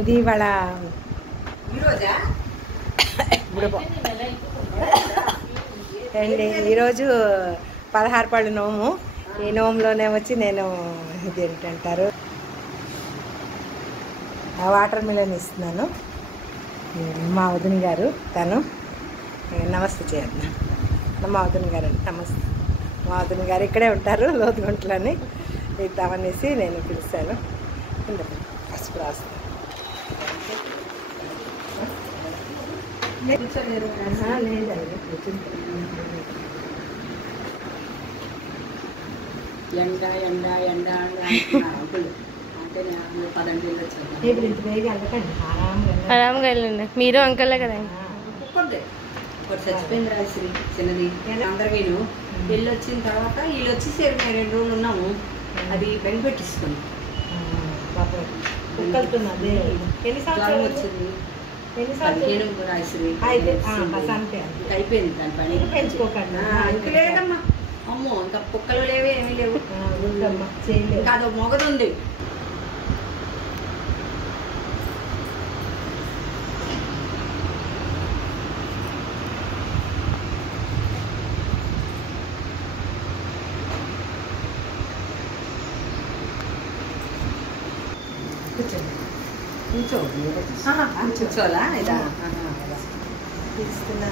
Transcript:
ఇది వాళ్ళ అండి ఈరోజు 16 పళ్ళు నోము. ఈ నోములోనే వచ్చి నేను ఇది ఏంటంటారు వాటర్ మిలన్ ఇస్తున్నాను. మా వదిన గారు తను నమస్తే చేద్దాం. మా వదిన గారు అండి నమస్తే. మా వదిన గారు ఇక్కడే ఉంటారు లోతుగుంటలని. ఇద్దామనేసి నేను పిలిచాను. పసుపు రాస్తాను. లేదండి ఎండ ఎండ ఎండ అంకులు అంటే పదండి ఇప్పుడు ఇంత వేగా వెళ్ళకండి, ఆరాంగా వెళ్ళండి. మీరు అంకల్లే కదా. చచ్చిపోయింది రాశ్రీ చిన్నది అందరు వీళ్ళు వెళ్ళి వచ్చిన తర్వాత వీళ్ళు వచ్చేసారు. మేము 2 రోజులు ఉన్నాము. అది బెనిపెట్టిస్తుంది జ్వరం వచ్చింది. 15 రాశ్రీ అయిపోయింది దాని పని. పెంచుకోకండి. ఇంక లేదమ్మా, అమ్మో ఇంకా కుక్కలు లేవు ఏమీ లేవు. ఇంకా అదో మొగదుంది. కూర్చోవాలా ఇదా తీసుకుని